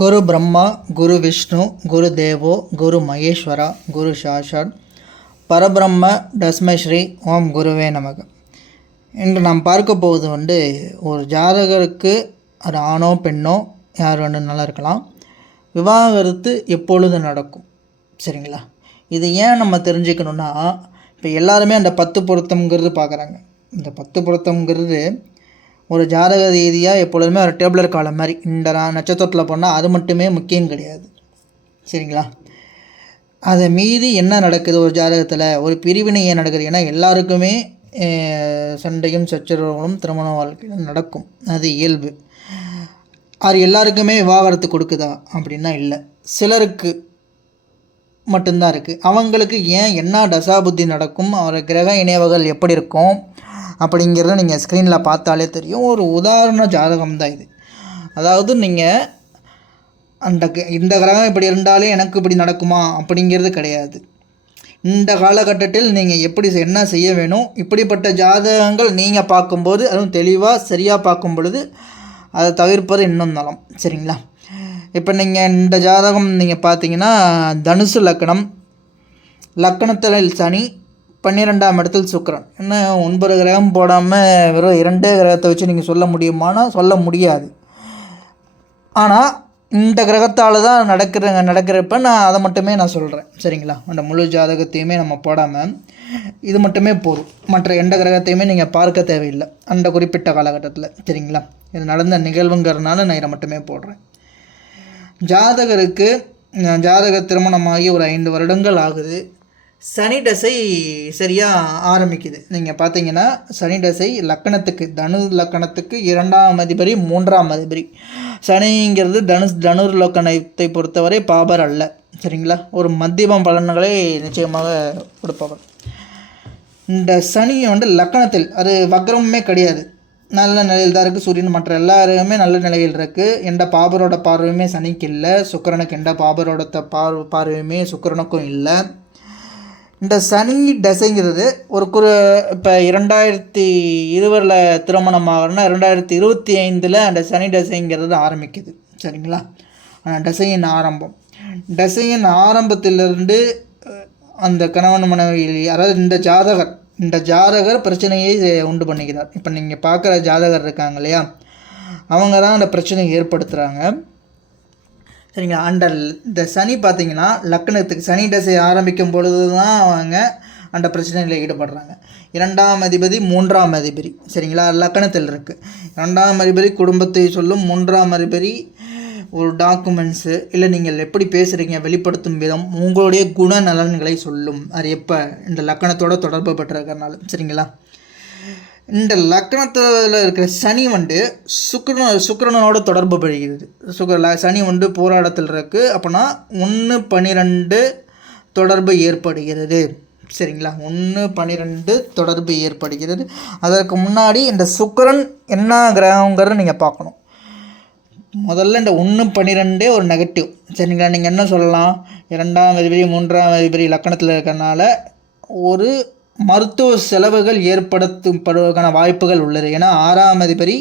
குரு பிரம்மா குரு விஷ்ணு குரு தேவோ குரு மகேஸ்வரா குரு சாஷாத் பரபிரம்ம தஸ்மை ஸ்ரீ ஓம் குருவே நமக. இன்று நாம் பார்க்க போவது ஒரு ஜாதகருக்கு அது ஆணோ பெண்ணோ யார் வேணும் நல்லா இருக்கலாம், விவாகரத்து எப்பொழுது நடக்கும், சரிங்களா? இது ஏன் நம்ம தெரிஞ்சுக்கணுன்னா, இப்போ எல்லாருமே அந்த 10 பொருத்தம்ங்கிறது பார்க்குறாங்க. இந்த 10 பொருத்தம்ங்கிறது ஒரு ஜாதக ரீதியாக எப்பொழுதுமே ஒரு டேபிளர் காலம் மாதிரி இந்த நட்சத்திரத்தில் போனால் அது மட்டுமே முக்கியம் கிடையாது, சரிங்களா? அதை மீறி என்ன நடக்குது ஒரு ஜாதகத்தில், ஒரு பிரிவினை ஏன் நடக்குது? ஏன்னா எல்லாருக்குமே சண்டையும் சச்சரவுகளும் திருமண வாழ்க்கையில் நடக்கும், அது இயல்பு. அது எல்லாருக்குமே விவாகரத்து கொடுக்குதா அப்படின்னா இல்லை, சிலருக்கு மட்டும்தான் இருக்குது. அவங்களுக்கு ஏன் என்ன தசாபுத்தி நடக்கும், அவர் கிரக இணைவுகள் எப்படி இருக்கும் அப்படிங்கிறத நீங்கள் ஸ்க்ரீனில் பார்த்தாலே தெரியும். ஒரு உதாரண ஜாதகம் தான் இது. அதாவது நீங்கள் இந்த கிரகம் இப்படி இருந்தாலே எனக்கு இப்படி நடக்குமா அப்படிங்கிறது கிடையாது. இந்த காலகட்டத்தில் நீங்கள் எப்படி என்ன செய்ய வேணும், இப்படிப்பட்ட ஜாதகங்கள் நீங்கள் பார்க்கும்போது அதுவும் தெளிவாக சரியாக பார்க்கும் பொழுது அதை தவிர்ப்பது இன்னும் நலம், சரிங்களா? இப்போ நீங்கள் இந்த ஜாதகம் நீங்கள் பார்த்தீங்கன்னா தனுசு லக்கணம், லக்கணத்தில் சனி, 12ஆம் இடத்தில் சுக்கிரன். என்ன 9 கிரகம் போடாமல் வெறும் 2 கிரகத்தை வச்சு நீங்கள் சொல்ல முடியுமானா சொல்ல முடியாது. ஆனால் இந்த கிரகத்தால் தான் நடக்கிறப்ப நான் அதை மட்டுமே நான் சொல்கிறேன், சரிங்களா? அந்த முழு ஜாதகத்தையுமே நம்ம போடாமல் இது மட்டுமே போதும், மற்ற எந்த கிரகத்தையுமே நீங்கள் பார்க்க தேவையில்லை அந்த குறிப்பிட்ட காலகட்டத்தில், சரிங்களா? இது நடந்த நிகழ்வுங்கிறதுனால நான் இதை மட்டுமே போடுறேன். ஜாதக திருமணமாகி ஒரு 5 வருடங்கள் ஆகுது. சனி தசை சரியாக ஆரம்பிக்குது. நீங்கள் பார்த்தீங்கன்னா சனி தசை லக்கணத்துக்கு, லக்கணத்துக்கு 2ஆம் அதிபதி 3ஆம் அதிபதி. சனிங்கிறது தனுர் லக்கணத்தை பொறுத்தவரை பாபர் அல்ல, சரிங்களா? ஒரு மத்தியம பலன்களை நிச்சயமாக கொடுப்பவர். இந்த சனி லக்கணத்தில் அது வக்ரமுமே கிடையாது, நல்ல நிலையில் தான் இருக்குது. சூரியன் மற்ற எல்லாருமே நல்ல நிலையில் இருக்குது. எந்த பாபரோட பார்வையுமே சனிக்கு இல்லை, சுக்கிரனுக்கு எந்த பாபரோட பார்வையுமே சுக்கிரனுக்கும் இல்லை. இந்த சனி தசைங்கிறது இப்போ 2020 திருமணம் ஆகிறோன்னா 2025 அந்த சனி தசைங்கிறது ஆரம்பிக்குது, சரிங்களா? தசையின் ஆரம்பத்திலிருந்து அந்த கணவன் மனைவி, அதாவது இந்த ஜாதகர் பிரச்சனையை உண்டு பண்ணிக்கிறார். இப்போ நீங்கள் பார்க்குற ஜாதகர் இருக்காங்க இல்லையா, அவங்க தான் அந்த பிரச்சனையை ஏற்படுத்துகிறாங்க, சரிங்களா? இந்த சனி பார்த்தீங்கன்னா லக்னத்துக்கு சனி தசை ஆரம்பிக்கும் பொழுது தான் அவங்க அந்த பிரச்சனையில் ஈடுபடுறாங்க. 2ஆம் அதிபதி 3ஆம் அதிபதி, சரிங்களா? லக்னத்தில் இருக்குது. 2ஆம் அதிபதி குடும்பத்தை சொல்லும், 3ஆம் அதிபதி ஒரு டாக்குமெண்ட்ஸு இல்லை நீங்கள் எப்படி பேசுகிறீங்க வெளிப்படுத்தும் விதம், உங்களுடைய குணநலன்களை சொல்லும். அது எப்போ இந்த லக்கணத்தோட தொடர்பு பெற்றிருக்கிறனால, சரிங்களா? இந்த லக்கணத்தில் இருக்கிற சனி சுக்கிரனோட தொடர்பு படுகிறது. சனி போராட்டத்தில் இருக்குது. அப்போனா 1-12 தொடர்பு ஏற்படுகிறது, சரிங்களா? 1-12 தொடர்பு ஏற்படுகிறது. அதற்கு முன்னாடி இந்த சுக்கிரன் என்ன கிரகங்கிறத நீங்கள் பார்க்கணும். முதல்ல இந்த 1-12 ஒரு நெகட்டிவ், சரிங்களா? நீங்கள் என்ன சொல்லலாம், 2ஆம் அதிபதி 3ஆம் அதிபதி லக்கணத்தில் இருக்கிறனால ஒரு மருத்துவ செலவுகள் ஏற்படுத்தப்படுவதற்கான வாய்ப்புகள் உள்ளது. ஏன்னா 6ஆம் அதிபதி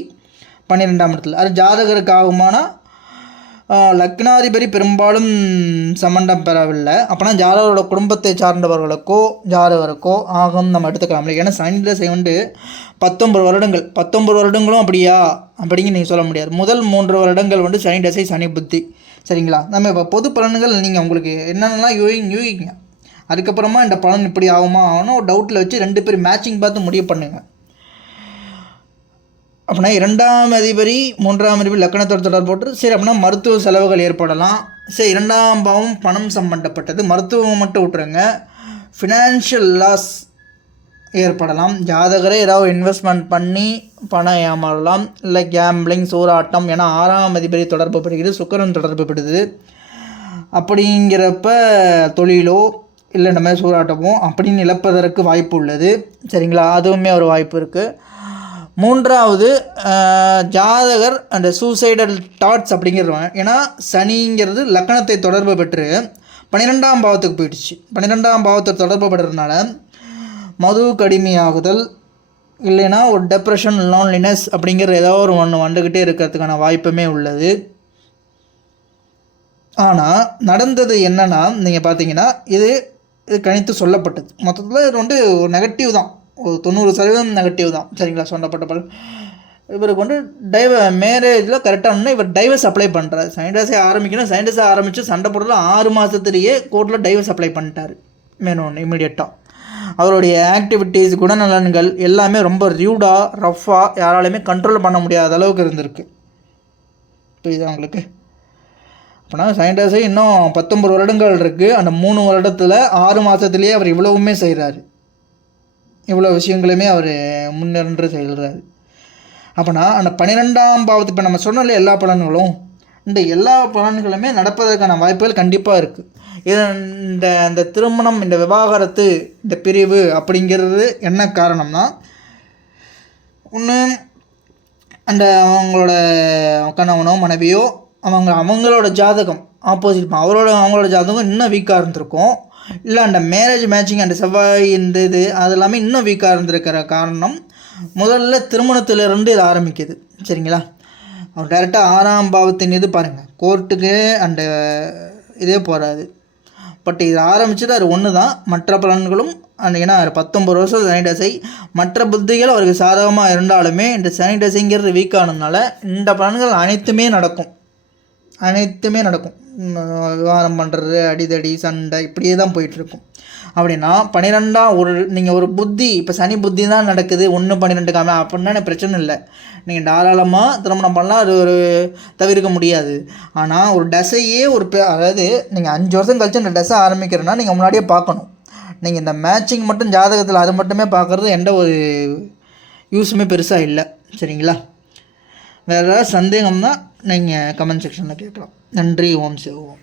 12ஆம் இடத்துல, அது ஜாதகருக்கு ஆகுமானா லக்னாதிபதி பெரும்பாலும் சம்பந்தம் பெறவில்லை. அப்போனா ஜாதகரோட குடும்பத்தை சார்ந்தவர்களுக்கோ ஜாதகருக்கோ ஆகும் நம்ம எடுத்துக்கலாம். ஏன்னா சனி தசை 19 வருடங்கள், 19 வருடங்களும் அப்படியா அப்படிங்க நீங்கள் சொல்ல முடியாது. முதல் 3 வருடங்கள் சனி தசை சனி புத்தி, சரிங்களா? நம்ம இப்போ பொது பலன்கள் நீங்கள் உங்களுக்கு என்னென்னலாம் யூகிங்க. அதுக்கப்புறமா இந்த பலன் இப்படி ஆகுமா ஆகணும் ஒரு டவுட்டில் வச்சு 2 பேர் மேட்சிங் பார்த்து முடிவு பண்ணுங்கள். அப்படின்னா 2ஆம் அதிபதி 3ஆம் அதிபதி லக்கணத்தோட தொடர்பு போட்டு, சரி அப்படின்னா மருத்துவ செலவுகள் ஏற்படலாம். சரி, 2ஆம் பாவம் பணம் சம்பந்தப்பட்டது, மருத்துவம் மட்டும் விட்டுருங்க, ஃபினான்ஷியல் லாஸ் ஏற்படலாம். ஜாதகரே ஏதாவது இன்வெஸ்ட்மெண்ட் பண்ணி பணம் ஏமாறலாம், இல்லை கேம்பிளிங் சூதாட்டம். ஏன்னா 6ஆம் அதிபதி தொடர்பு படுகிறது, சுக்கிரன் தொடர்பு படுது. அப்படிங்கிறப்ப தொழிலோ இல்லை இந்த மாதிரி சூதாட்டமோ அப்படின்னு இழப்பதற்கு வாய்ப்பு உள்ளது, சரிங்களா? அதுவுமே ஒரு வாய்ப்பு இருக்குது. 3வது ஜாதகர் அந்த சூசைடல் தாட்ஸ் அப்படிங்கிறவங்க. ஏன்னா சனிங்கிறது லக்கணத்தை தொடர்பு பெற்று 12ஆம் பாவத்துக்கு போயிடுச்சு. 12ஆம் பாவத்தை தொடர்பு பெற்றதுனால மதுவுக்கு அடிமையாகுதல், இல்லைன்னா ஒரு டெப்ரெஷன், லோன்லினஸ் அப்படிங்கிற ஏதோ ஒரு ஒன்று வந்துக்கிட்டே இருக்கிறதுக்கான வாய்ப்புமே உள்ளது. ஆனால் நடந்தது என்னென்னா நீங்கள் பார்த்தீங்கன்னா இது கணித்து சொல்லப்பட்டது. மொத்தத்தில் இது வந்து ஒரு நெகட்டிவ் தான், ஒரு 90% நெகட்டிவ் தான். சரிங்களா? சொல்லப்பட்ட பல இவருக்கு வந்து மேரேஜில் கரெக்டாக இவர் டைவர்ஸ் அப்ளை பண்ணுறாரு. சைண்டஸே ஆரம்பிக்கணும், சைண்டஸை ஆரம்பித்து சண்டை போடுறது 6 மாதத்துலேயே கோர்ட்டில் டைவர்ஸ் அப்ளை பண்ணிட்டார் மேனோன் இமீடியட்டாக. அவருடைய ஆக்டிவிட்டீஸ், குணநலன்கள் எல்லாமே ரொம்ப ரியூடாக, ரஃப்பாக, யாராலையுமே கண்ட்ரோல் பண்ண முடியாத அளவுக்கு இருந்திருக்கு. புரியுதா உங்களுக்கு? அப்படின்னா சைண்டஸே இன்னும் 19 வருடங்கள் இருக்குது. அந்த 3 வருடத்தில் 6 மாதத்துலேயே அவர் இவ்வளவுமே செய்கிறாரு, இவ்வளோ விஷயங்களையுமே அவர் முன்னின்று செய்கிறாரு. அப்போனா அந்த 12ஆம் பாவத்து இப்போ நம்ம சொன்னாலே எல்லா பலன்களும், இந்த எல்லா பலன்களுமே நடப்பதற்கான வாய்ப்புகள் கண்டிப்பாக இருக்குது. இந்த திருமணம், இந்த விவாகரத்து, இந்த பிரிவு அப்படிங்கிறது என்ன காரணம்னா, ஒன்று அந்த அவங்களோட கணவனோ மனைவியோ அவங்களோட ஜாதகம் ஆப்போசிட், அவங்களோட ஜாதகம் இன்னும் வீக்காக இருந்திருக்கும். இல்லை அந்த மேரேஜ் மேட்சிங், அந்த செவ்வாய் இந்த இது அது எல்லாமே இன்னும் வீக்காக இருந்திருக்கிற காரணம் முதல்ல திருமணத்திலிருந்து இது ஆரம்பிக்குது. சரிங்களா? அவர் டைரெக்டாக 6ஆம் பாவத்தின் இது பாருங்கள், கோர்ட்டுக்கு அந்த இதே போகாது. பட் இது ஆரம்பிச்சது அது ஒன்று தான். மற்ற பலன்களும் ஏன்னா 19 வருஷம் சனி தசை, மற்ற புத்திகள் அவருக்கு சாதகமாக இருந்தாலுமே இந்த சனி தசைங்கிறது வீக்கானதுனால இந்த பலன்கள் அனைத்துமே நடக்கும். விவாதம் பண்ணுறது, அடிதடி, சண்டை இப்படியே தான் போயிட்டுருக்கும். அப்படின்னா 12ஆம் நீங்கள் ஒரு புத்தி, இப்போ சனி புத்தி தான் நடக்குது 1-12 காம அப்படின்னா பிரச்சனை இல்லை, நீங்கள் தாராளமாக திருமணம் பண்ணலாம், அது ஒரு தவிர்க்க முடியாது. ஆனால் ஒரு டசையே அதாவது நீங்கள் 5 வருஷம் கழிச்சு இந்த டசை ஆரம்பிக்கிறேன்னா நீங்கள் முன்னாடியே பார்க்கணும். நீங்கள் இந்த மேட்சிங் மட்டும் ஜாதகத்தில் அது மட்டுமே பார்க்குறது எந்த ஒரு யூஸுமே பெருசாக இல்லை. சரிங்களா? வேறு ஏதாவது சந்தேகம்னா நீங்கள் கமெண்ட் செக்ஷனில் கேட்கலாம். நன்றி. ஓம் சிவோம்.